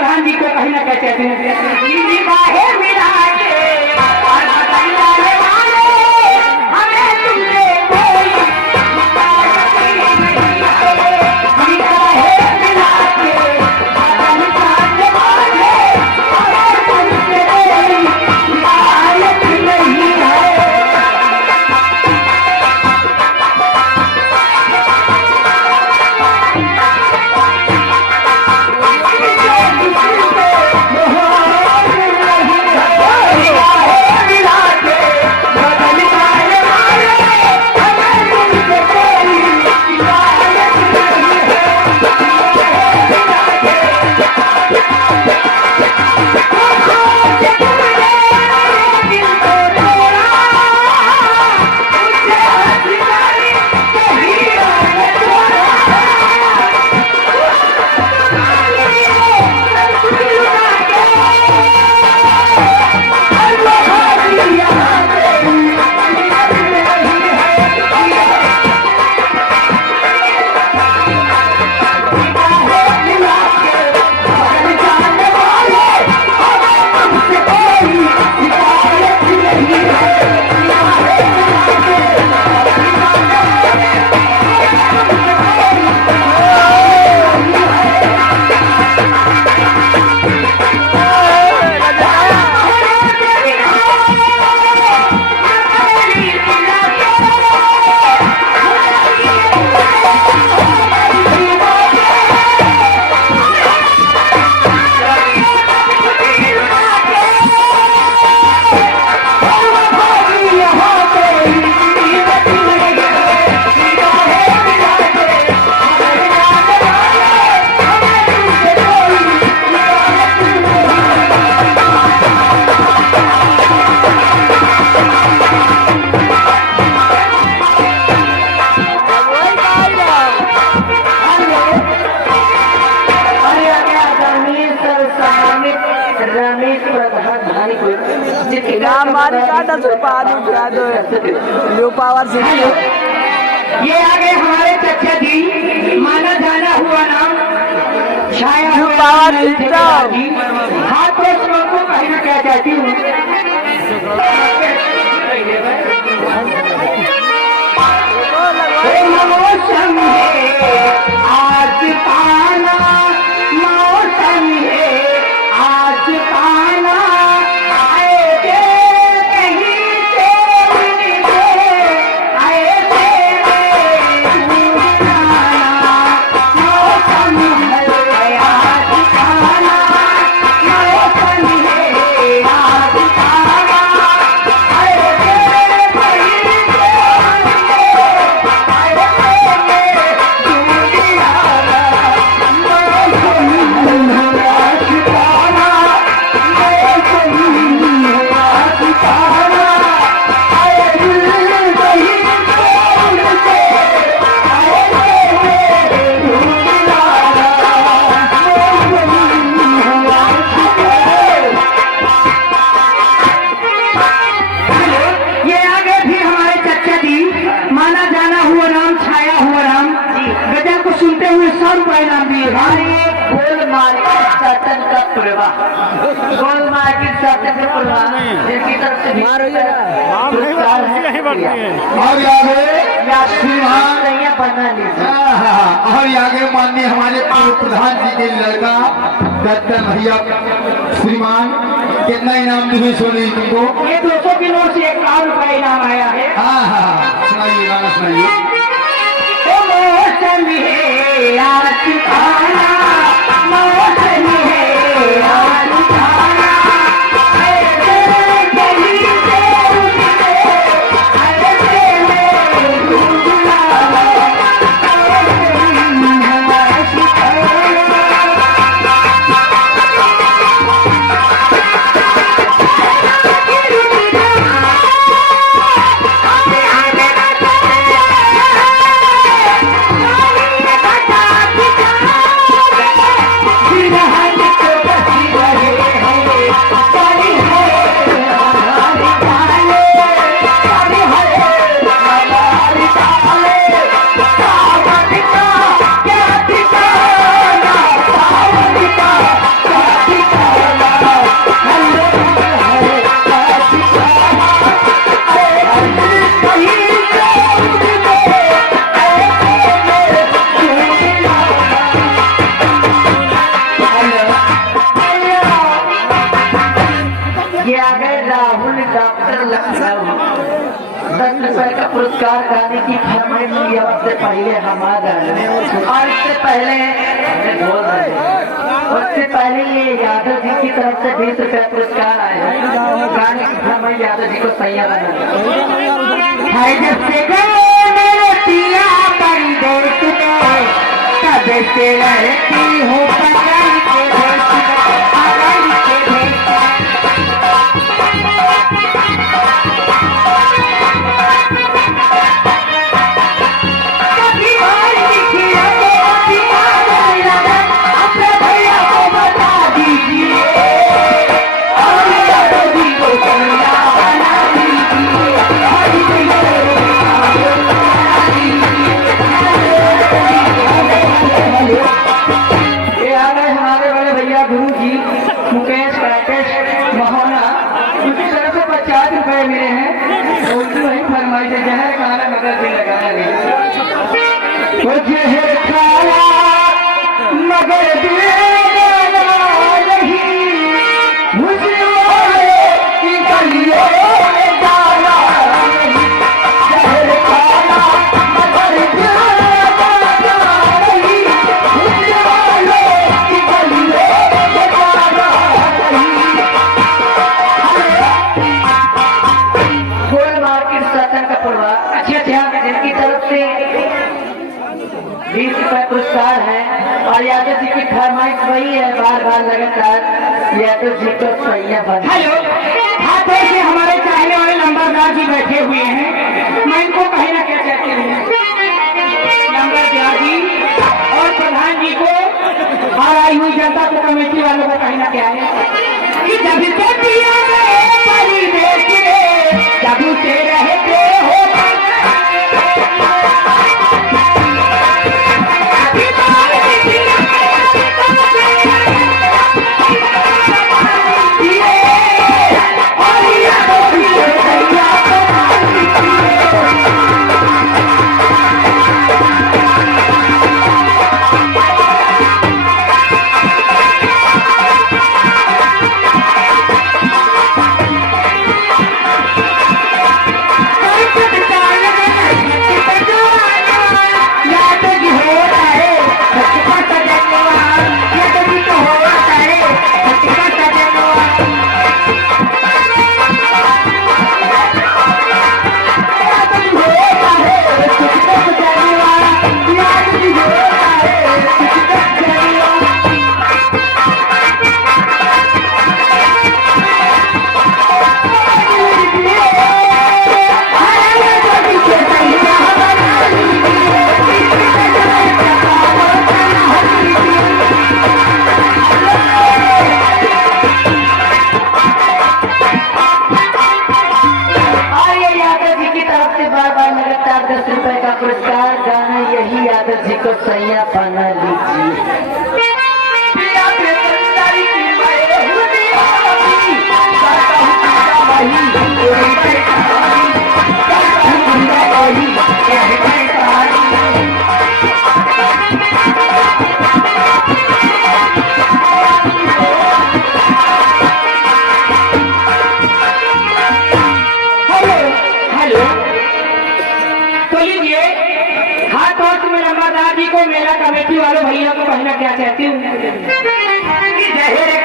प्रधान जी को कहीं ना कहते हैं ये आगे हमारे चचा जी माना जाना हुआ नाम छाया हाथ को कहीं ना क्या चाहती हूँ मौसम है आज पाना मौसम है आज पाना गोल मार्केट जिनकी तरफ से और आगे माननीय हमारे पूर्व प्रधान जी के लड़का दत्तन भैया श्रीमान कितना इनाम दिए सोने तुमको? ये 200 के नोट से 1 रुपया इनाम आया है। हाँ हाँ सुनाइए गाना सुनाइए। मौसम है आज खाना मौसम है आज खाना रुपए का पुरस्कार गाने की फरमाइश हुई सबसे पहले हमारा गाने और इससे पहले ये यादव जी की तरफ से 20 रुपए पुरस्कार आए हैं। गाने की फरमाइश यादव जी को सैया बना रहती हूँ मुकेश राकेश महोना उनकी तरफ से 50 रुपए मिले हैं। उनकी वही फरमाइश है जहर खाना मगर भी लगाया नहीं वो जहर खाया मगर भी लगाया नहीं मुझे की गलियों में डाला नहीं जहर खाया मगर भी लगाया नहीं मुझे की गलियों जिनकी तरफ से 20 रुपए पुरस्कार है और यादव जी की फरमाइश वही है बार बार लगातार यादव जी को सैया बना। हेलो, हाथों से हमारे चाहने वाले नंबरदार जी बैठे हुए हैं, मैं इनको कहीं ना क्या कहती हूँ नंबरदार जी और प्रधान जी को और आई हुई जनता को कमेटी वालों को कहीं ना क्या है कि जब से पिया जब से रहते हो पुरस्कार गाना यही यादव जी को सैया बना लीजिए। हाथ हाथ में नंबरदार जी को मेला कमेटी वालों भैया को कहना क्या कहती हूँ।